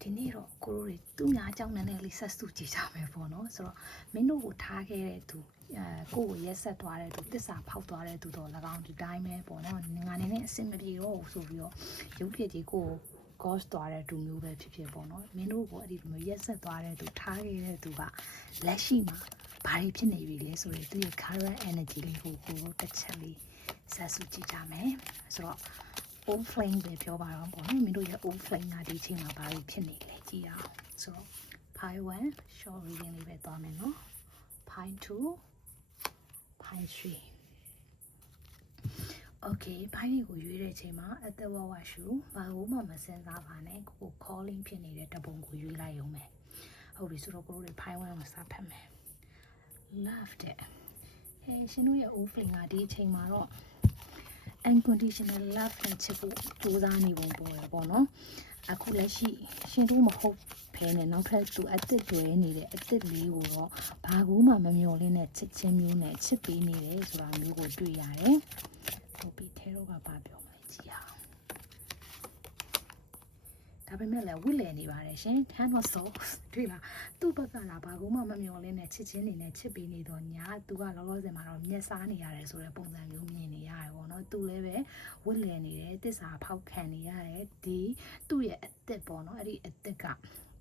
ဒီနေ့တော့ကိုရိုတွေသူများအကြောင်းနည်းနည်းလေးဆက်စုကြည့်ကြမယ်ပေါ့နော်ဆိုတော့မင်းတို့ကိုထားခဲ့တဲ့သူအဲကိုကိုရက်ဆက်သွားတဲ့သူတစ္ဆာဖောက်သွားတဲ့သူတော့၎င်းဒီတိုင်းပဲပေါ့နော်ငါနေနဲ့အဆင်မပြေတော့ဘူးဆိုပြီးတော့ရုပ်ဖြစ်ကြီးကိုကို cost သွားတဲ့သူမျိုးပဲဖြစ်ဖြစ်ပေါ့နော်မင်းတို့ကိုအဲ့ဒီလိုမျိုးရက်ဆက်သွားတဲ့သူထားခဲ့တဲ့သူကလက်ရှိမှာဘာတွေဖြစ်နေပြီလဲဆိုရင်သူရဲ့ current energy လေးကိုကိုယ်တစ်ချက်လေးဆက်စုကြည့်ကြမယ်ဆိုတော့ old flame ပဲပြောပါတော့ပေါ့နော်မင်းတို့ရဲ့ old flame ကဒီအချိန်မှာဘာတွေဖြစ်နေလဲကြည့်အောင်ဆိုတော့ pi 1 short reading လေးပဲသွားမယ်နော် pi 2 pi 3 okay ဘိုင်းလေးကိုရွေးတဲ့အချိန်မှာအသက်ဝဝရှူဘာလို့မှမစင်စားပါနဲ့ကိုကို calling ဖြစ်နေတဲ့တပုံကိုရွေးလိုက်ရုံပဲဟုတ်ပြီဆိုတော့ကိုတို့တွေဘိုင်းဝမ်းကိုစဖတ်မယ် love တဲ့ဟဲရှင်တို့ရဲ့ old flame ကဒီအချိန်မှာတော့ unconditional love နဲ့ချစ်ဖို့ကြိုးစားနေပုံပေါ်ရပေါ့နော်အခုလက်ရှိရှင်တို့မဟုတ်ဖဲနဲ့နောက်ထပ်သူအစ်စ်တွေနေတဲ့အစ်စ်လေးကိုတော့ဘာကူမှမမျော်လင့်တဲ့ချစ်ချင်းမျိုးနဲ့ချစ်ပေးနေတယ်ဆိုတာမျိုးကိုတွေ့ရတယ်ဟုတ်ပြီထဲတော့ကဘာပြောမလဲကြည့်အောင် ဒါပေမဲ့လည်းဝစ်လည်နေပါတယ်ရှင် hand of souls တွေ့လားသူ့ဘက်ကလာဘာကူမှမမျော်လင့်တဲ့ချစ်ချင်းနေနဲ့ချစ်ပေးနေတော့ညာသူကလောလောဆယ်မှာတော့မျက်စားနေရတယ်ဆိုတဲ့ပုံစံမျိုးမြင်နေရတယ်ပေါ့နော်သူလည်းပဲဝစ်လည်နေတယ်တစ္ဆာဖောက်ခံနေရတယ်ဒီသူ့ရဲ့အသက်ပေါ့နော်အဲ့ဒီအသက်က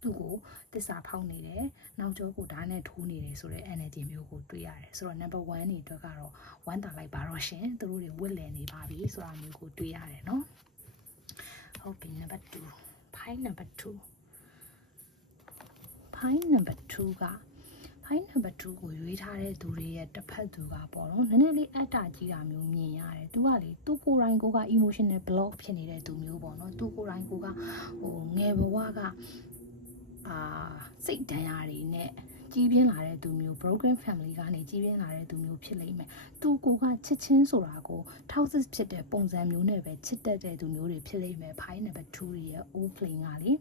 သူ့ကိုတစ္ဆာဖောက်နေတယ်နောက်ကျောကိုဓာတ်နဲ့ထိုးနေတယ်ဆိုတဲ့ energy မျိုးကိုတွေ့ရတယ်ဆိုတော့ number 1နေအတွက်ကတော့ဝမ်းတာလိုက်ပါတော့ရှင်သူတို့တွေဝစ်လည်နေပါပြီဆိုတာမျိုးကိုတွေ့ရတယ်နော်ဟုတ်ပြီ number 2 pie number 2 pie number 2က pie number 2ကိုရွေးထားတဲ့သူတွေရဲ့တစ်ဖက်သူကပေါ့နော်နည်းနည်းလေးအတ္တကြီးတာမျိုးမြင်ရတယ်သူကလေသူကိုယ်တိုင်ကိုက emotional block ဖြစ်နေတဲ့သူမျိုးပေါ့နော်သူကိုယ်တိုင်ကိုကဟိုငယ်ဘဝကအာစိတ်ဒဏ်ရာတွေနဲ့ ကြီးပြင်းလာတဲ့သူမျိုး broken family ကနေကြီးပြင်းလာတဲ့သူမျိုးဖြစ်လိမ့်မယ်။သူကိုကချစ်ချင်းဆိုတာကိုထောက်စစ်ဖြစ်တဲ့ပုံစံမျိုးနဲ့ပဲချစ်တတ်တဲ့သူမျိုးတွေဖြစ်လိမ့်မယ်။ file number 2ရဲ့ old flame ကလေ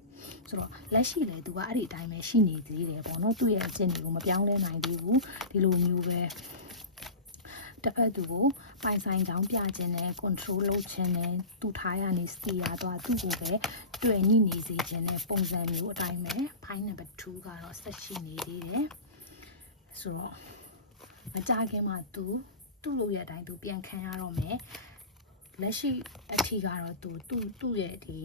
ဆိုတော့လက်ရှိလေသူကအဲ့ဒီအတိုင်းပဲရှိနေသေးတယ်ပေါ့နော်။သူ့ရဲ့အကျင့်တွေကိုမပြောင်းလဲနိုင်သေးဘူး။ဒီလိုမျိုးပဲ တစ်ဖက်သူကိုပိုင်ဆိုင်ကြောင်းပြခြင်းနဲ့ control လုပ်ခြင်းနဲ့သူထားရနေ steer သွားသူ့ကိုပဲတွေ့ညှိနေစေခြင်းနဲ့ပုံစံမျိုးအတိုင်းပဲ file number 2ကတော့ဆက်ရှိနေသေးတယ်ဆိုတော့မကြခင်မှာသူသူ့လိုရဲ့အတိုင်းသူပြန်ခံရတော့မယ်လက်ရှိအထီကတော့သူသူ့သူ့ရဲ့ဒီ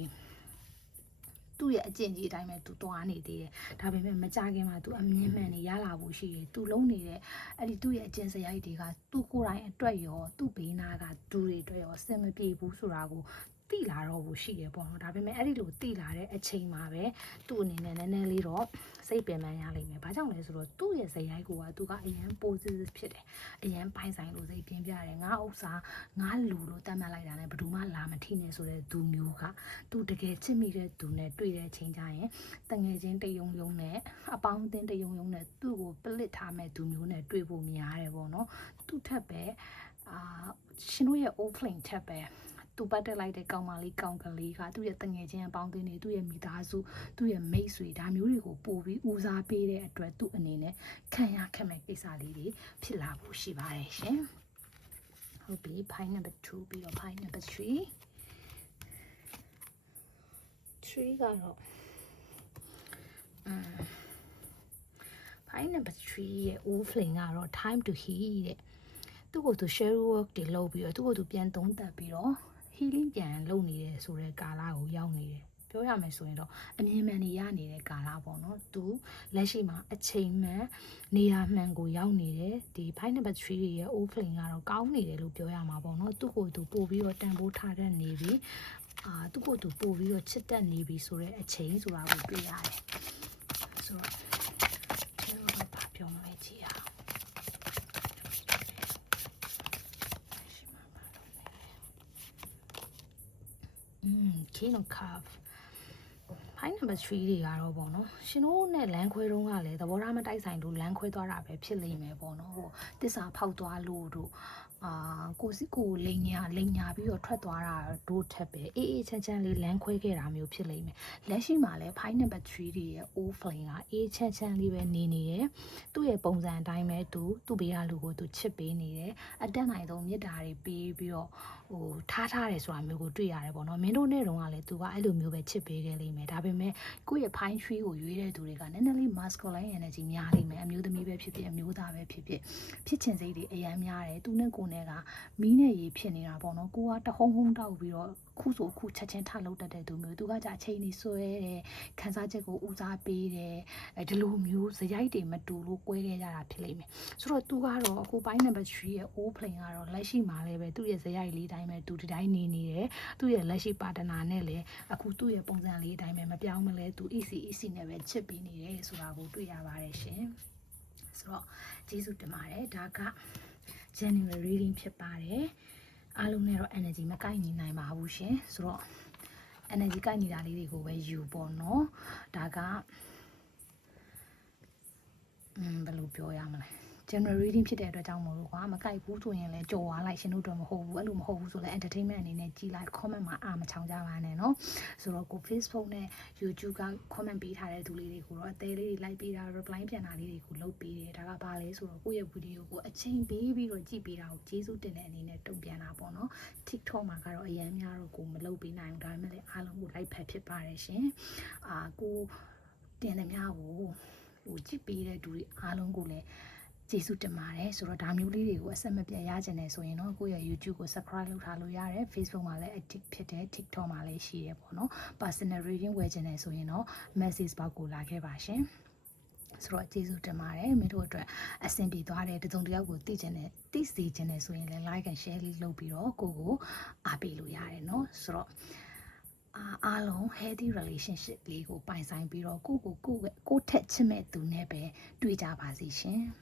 သူ့ရဲ့အကျင့်ကြီးအတိုင်းပဲသူသွားနေသေးတယ်ဒါပေမဲ့မကြခင်မှာသူအမြင်မှန်နေရလာဖို့ရှိတယ်သူလုံးနေတဲ့အဲ့ဒီသူ့ရဲ့အကျင့်စရိုက်တွေကသူ့ကိုယ်တိုင်အတွက်ရောသူ့ဘေးနာကဒူတွေအတွက်ရောအဆင်မပြေဘူးဆိုတာကို တိလာတော့ဘူးရှိတယ်ပေါ့နော်ဒါပေမဲ့အဲ့ဒီလိုတိလာတဲ့အချိန်မှာပဲသူ့အနေနဲ့နည်းနည်းလေးတော့စိတ်ပင်ပန်းရလိမ့်မယ်။ဘာကြောင့်လဲဆိုတော့သူ့ရဲ့ဇယိုက်ကသူကအရန် positive ဖြစ်တယ်။အရန်ပိုင်ဆိုင်လို့စိတ်ပြင်းပြတယ်။ငါဥစ္စာငါလူလို့တတ်မှတ်လိုက်တာနဲ့ဘယ်သူမှလာမထိနဲ့ဆိုတဲ့သူမျိုးကသူတကယ်ချစ်မိတဲ့သူနဲ့တွေ့တဲ့ချိန်ကျရင်တငယ်ချင်းတယုံယုံနဲ့အပေါင်းအသင်းတယုံယုံနဲ့သူ့ကိုပလစ်ထားမဲ့သူမျိုးနဲ့တွေ့ဖို့များတယ်ပေါ့နော်။သူ့ထက်ပဲအာရှင်တို့ရဲ့ old flame ထက်ပဲ သူပတ်တက်လိုက်တဲ့ကောင်မလေးကောင်ကလေးကသူ့ရဲ့တငယ်ချင်းအပေါင်းအသင်းတွေသူ့ရဲ့မိသားစုသူ့ရဲ့မိတ်ဆွေဒါမျိုးတွေကိုပို့ပြီးဦးစားပေးတဲ့အတွက်သူ့အနေနဲ့ခံရခက်မဲ့ကိစ္စလေးတွေဖြစ်လာဖို့ရှိပါတယ်ရှင်ဟုတ်ပြီ pie number 2ပြီးတော့ pie number 3 3ကတော့အမ် pie number 3ရဲ့ old flame ကတော့ time to heal တဲ့သူ့ကိုယ်သူ share work တွေလုပ်ပြီးတော့သူ့ကိုယ်သူပြန်သုံးသပ်ပြီးတော့ healing ပြန်လုပ်နေတယ်ဆိုတဲ့ကာလကိုရောက်နေတယ်ပြောရမယ်ဆိုရင်တော့အမြင်မှန်နေရနေတဲ့ကာလပေါ့နော်သူလက်ရှိမှာအချိန်မှန်နေရာမှန်ကိုရောက်နေတယ်ဒီ five number 3ရဲ့ old flame ကတော့ကောင်းနေတယ်လို့ပြောရမှာပေါ့နော်သူ့ကိုယ်သူပို့ပြီးတော့တန်ဖိုးထားတတ်နေပြီအာသူ့ကိုယ်သူပို့ပြီးတော့ချစ်တတ်နေပြီဆိုတဲ့အချိန်ဆိုတာကိုတွေ့ရတယ်ဆိုတော့ကျွန်တော်ကဘာပြောမလဲကြည့်အောင် อื ม king of cup high number 3တွေကတော့ပေါ့နော်ရှင်တို့နဲ့လမ်းခွဲတုန်းကလည်းသဘောထားမတိုက်ဆိုင်လို့လမ်းခွဲသွားတာပဲဖြစ်လိမ့်မယ်ပေါ့နော်ဟိုတစ္ဆာဖောက်သွားလို့တို့အာကိုစီကိုလိန်ညာလိန်ညာပြီးတော့ထွက်သွားတာတို့ထက်ပဲအေးအေးချမ်းချမ်းလေးလမ်းခွဲခဲ့တာမျိုးဖြစ်လိမ့်မယ်လက်ရှိမှာလည်း high number 3တွေရဲ့ old flame ကအေးချမ်းချမ်းလေးပဲနေနေတယ်သူ့ရဲ့ပုံစံအတိုင်းပဲသူသူ့ဘေးကလူကိုသူချစ်ပေးနေတယ်အတက်နိုင်ဆုံးမေတ္တာတွေပေးပြီးတော့ ဟ ဟိုထားထားတယ်ဆိုတာမျိုးကိုတွေ့ရတယ်ပေါ့နော်မင်းတို့နဲ့တုန်းကလည်းသူကအဲ့လိုမျိုးပဲချစ်ပေးခဲ့လိမ့်မယ်ဒါပေမဲ့ကိုယ့်ရဲ့ fine tree ကိုရွေးတဲ့သူတွေကနည်းနည်းလေး masculine energy များလိမ့်မယ်အမျိုးသမီးပဲဖြစ်ဖြစ်အမျိုးသားပဲဖြစ်ဖြစ်ဖြစ်ချင်စိတ်တွေအများများတယ်သူနဲ့ကိုယ်နဲ့ကမီးနဲ့ရေဖြစ်နေတာပေါ့နော်ကိုကတဟုံးဟုံးတောက်ပြီးတော့ခုဆိုခုချက်ချင်းထလုပ်တတ်တဲ့သူမျိုးသူကじゃအချိန်ကြီးဆွဲတယ်ခန်းစားချက်ကိုဦးစားပေးတယ်အဲဒီလိုမျိုးဇယိုက်တွေမတူလို့꿰ခဲ့ကြတာဖြစ်လိမ့်မယ်ဆိုတော့သူကတော့အခုပိုင်း number 3ရဲ့ O plane ကတော့လက်ရှိမှာလည်းပဲသူ့ရဲ့ဇယိုက်လေးတိုင်း ်းပဲသူဒီတိုင်းနေနေတယ်သူ့ရဲ့လက်ရှိပါတနာနဲ့လည်းအခုသူ့ရဲ့ပုံစံလေးတိုင်းပဲမပြောင်းမလဲသူ easy easy နဲ့ပဲချစ်ပြီးနေတယ်ဆိုတာကိုတွေ့ရပါတယ်ရှင်ဆိုတော့ကျေးဇူးတင်ပါတယ်ဒါက January reading ဖြစ်ပါတယ်အားလုံးနဲ့တော့ energy မကိုက်ညီနိုင်ပါဘူးရှင်ဆိုတော့ energy ကိုက်ညီတာလေးတွေကိုပဲယူပေါ့နော်ဒါကอืมဘယ်လိုပြောရမလဲ general reading ဖြစ်တဲ့အတွက်ကြောင့်မို့လို့ကွာမကြိုက်ဘူးဆိုရင်လည်းကြော်ွားလိုက်ရှင်တို့တော့မဟုတ်ဘူးအဲ့လိုမဟုတ်ဘူးဆိုလည်း entertainment အနေနဲ့ကြည်လိုက် comment မှာအာမချောင်ကြပါနဲ့နော်ဆိုတော့ကို Facebook နဲ့ YouTube က comment ပေးထားတဲ့သူလေးတွေကိုတော့အသေးလေးတွေလိုက်ပေးတာ reply ပြန်တာလေးတွေကိုလုပ်ပေးတယ်ဒါကဘာလဲဆိုတော့ကိုယ့်ရဲ့ video ကိုအချိန်ပေးပြီးတော့ကြည့်ပေးတာကိုကျေးဇူးတင်တဲ့အနေနဲ့တုံ့ပြန်တာပေါ့နော် TikTok မှာကတော့အရန်များတော့ကိုမလုပ်ပေးနိုင်ဘူးဒါပေမဲ့လည်းအားလုံးကိုလိုက်ဖက်ဖြစ်ပါတယ်ရှင်အာကိုတင်တဲ့များကိုဟိုကြည့်ပေးတဲ့သူတွေအားလုံးကိုလည်း ကျေးဇူးတင်ပါတယ်ဆိုတော့ဒါမျိုးလေးတွေကိုအဆက်မပြတ်ရကြတယ်ဆိုရင်တော့ကိုယ့်ရဲ့ YouTube ကို subscribe လုပ်ထားလို့ရတယ် Facebook မှာလည်း active ဖြစ်တယ် TikTok မှာလည်းရှိတယ်ပေါ့နော် personal reading ဝယ်ချင်တယ်ဆိုရင်တော့ message box ကိုလာခဲ့ပါရှင်ဆိုတော့ကျေးဇူးတင်ပါတယ်မင်းတို့အတွက်အဆင်ပြေသွားတဲ့တစုံတစ်ယောက်ကိုသိချင်တယ်သိစေချင်တယ်ဆိုရင်လည်း like and share လေးလုပ်ပြီးတော့ကိုကိုအားပေးလို့ရတယ်เนาะဆိုတော့အာအားလုံး healthy relationship လေးကိုပိုင်ဆိုင်ပြီးတော့ကိုကိုကိုကိုကိုထက်ချစ်မဲ့သူနဲ့ပဲတွေ့ကြပါစီရှင်။